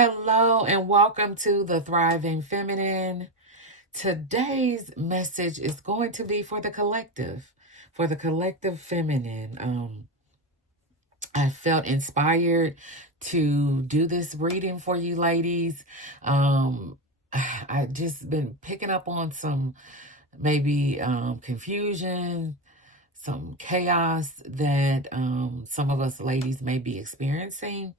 Hello and welcome to the Thriving Feminine. Today's message is going to be for the collective feminine. I felt inspired to do this reading for you ladies. I just been picking up on some maybe confusion, some chaos that some of us ladies may be experiencing,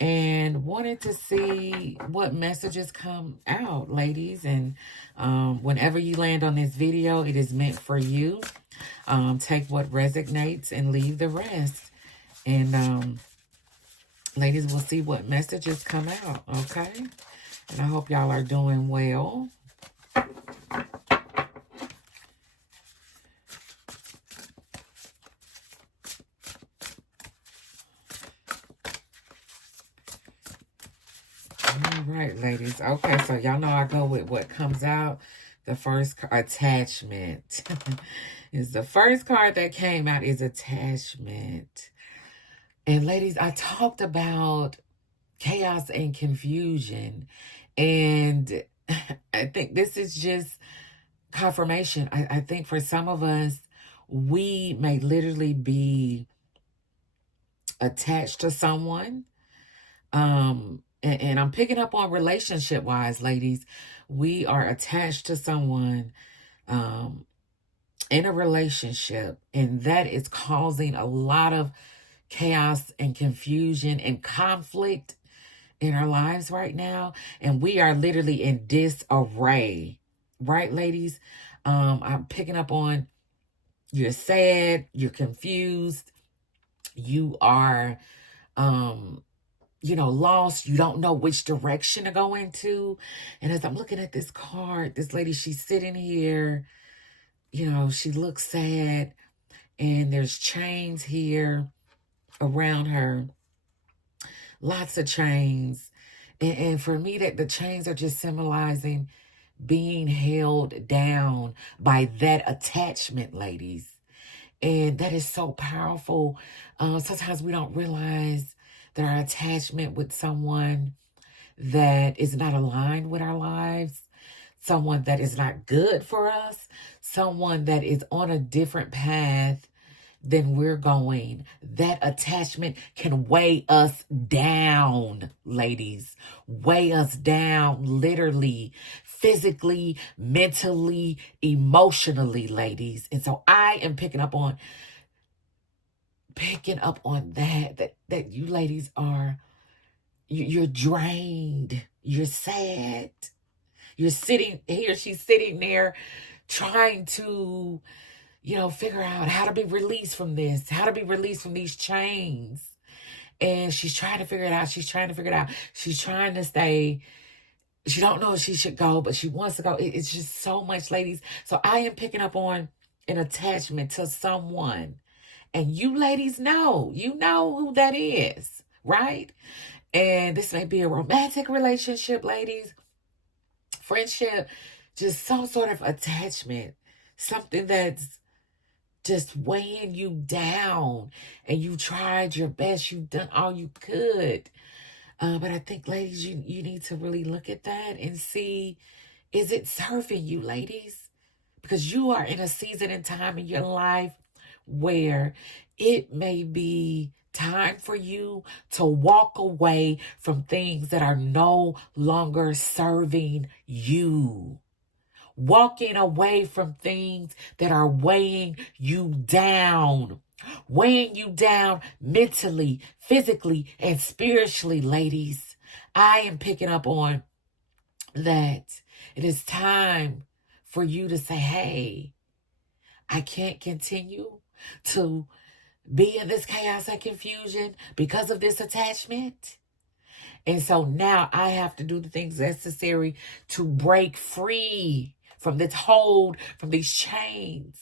and wanted to see what messages come out, ladies. And whenever you land on this video, it is meant for you. Take what resonates and leave the rest. And ladies, we'll see what messages come out, okay? And I hope y'all are doing well. All right, ladies. Okay, so y'all know I go with what comes out. The first attachment is the first card that came out is attachment. And ladies, I talked about chaos and confusion. And I think this is just confirmation. I think for some of us, we may literally be attached to someone. And I'm picking up on relationship wise, ladies. We are attached to someone in a relationship, and that is causing a lot of chaos and confusion and conflict in our lives right now. And we are literally in disarray, right, ladies? I'm picking up on you're sad, you're confused, you are lost. You don't know which direction to go into. And as I'm looking at this card, this lady, she's sitting here, she looks sad, and there's chains here around her, lots of chains. And for me, that the chains are just symbolizing being held down by that attachment, ladies. And that is so powerful. Sometimes we don't realize that our attachment with someone that is not aligned with our lives, someone that is not good for us, someone that is on a different path than we're going, that attachment can weigh us down, ladies. Weigh us down, literally, physically, mentally, emotionally, ladies. And so I am picking up on that you ladies are, you're drained, you're sad, you're sitting here, she's sitting there trying to figure out how to be released from this, how to be released from these chains. And she's trying to figure it out. She's trying to stay. She don't know if she should go, but she wants to go. It's just so much, ladies. So I am picking up on an attachment to someone. And you ladies know who that is, right? And this may be a romantic relationship, ladies, friendship, just some sort of attachment, something that's just weighing you down, and you tried your best, you've done all you could. But I think, ladies, you need to really look at that and see, is it serving you, ladies? Because you are in a season and time in your life where it may be time for you to walk away from things that are no longer serving you. Walking away from things that are weighing you down mentally, physically, and spiritually, ladies. I am picking up on that. It is time for you to say, hey, I can't continue to be in this chaos and confusion because of this attachment. And so now I have to do the things necessary to break free from this hold, from these chains.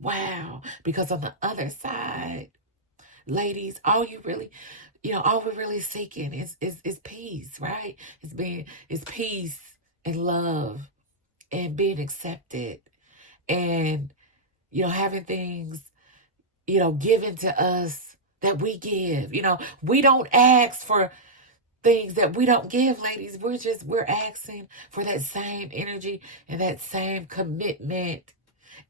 Wow. Because on the other side, ladies, all we're really seeking is peace, right? It's peace and love and being accepted, and having things given to us that we give. We don't ask for things that we don't give, ladies. We're asking for that same energy and that same commitment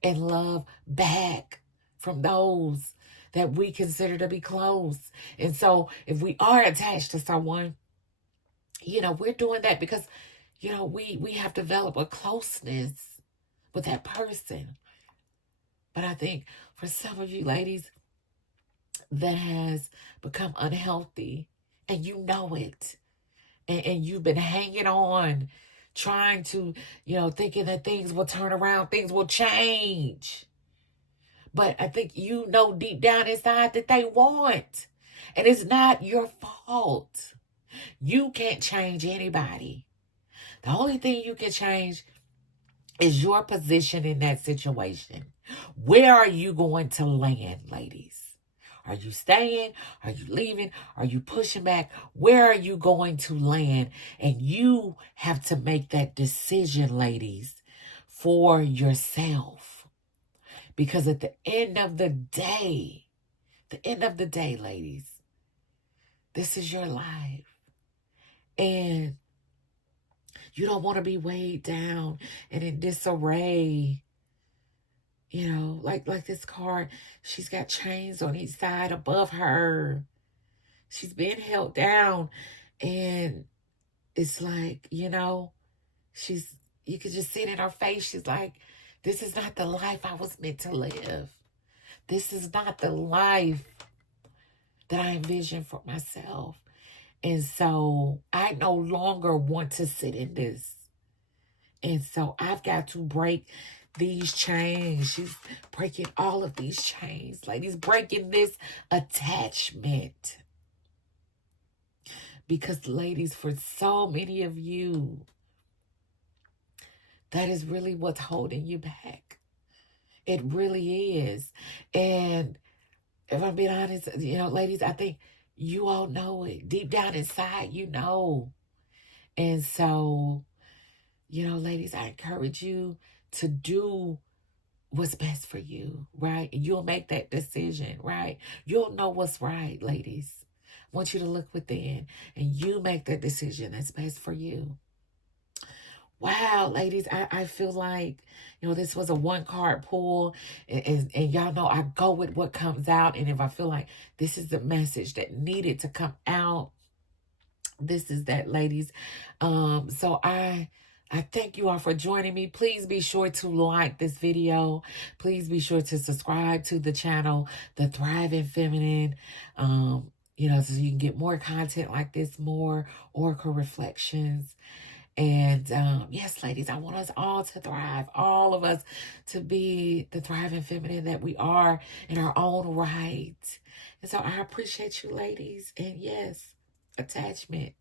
and love back from those that we consider to be close. And so if we are attached to someone, we're doing that because, we have developed a closeness with that person. But I think for some of you ladies, that has become unhealthy and you know it. And you've been hanging on, trying to, thinking that things will turn around, things will change. But I think deep down inside that they won't. And it's not your fault. You can't change anybody. The only thing you can change is your position in that situation. Where are you going to land, ladies? Are you staying? Are you leaving? Are you pushing back? Where are you going to land? And you have to make that decision, ladies, for yourself. Because at the end of the day, ladies, this is your life. And you don't want to be weighed down and in disarray. Like this car, she's got chains on each side above her. She's being held down. And it's like, you could just see it in her face. She's like, this is not the life I was meant to live. This is not the life that I envisioned for myself. And so I no longer want to sit in this. And so I've got to break these chains. She's breaking all of these chains. Ladies, breaking this attachment. Because, ladies, for so many of you, that is really what's holding you back. It really is. And if I'm being honest, ladies, I think you all know it. Deep down inside, you know. And so, ladies, I encourage you to do what's best for you, right? And you'll make that decision, right? You'll know what's right, ladies. I want you to look within and you make that decision that's best for you. Wow, ladies, I feel like, this was a one-card pull, and y'all know I go with what comes out, and if I feel like this is the message that needed to come out, this is that, ladies. So I thank you all for joining me. Please be sure to like this video. Please be sure to subscribe to the channel, The Thriving Feminine, so you can get more content like this, more Oracle reflections. And yes, ladies, I want us all to thrive, all of us to be the thriving feminine that we are in our own right. And so I appreciate you, ladies. And yes, attachment.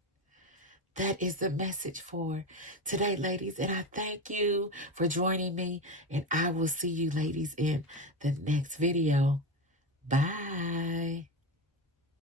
That is the message for today, ladies. And I thank you for joining me. And I will see you, ladies, in the next video. Bye.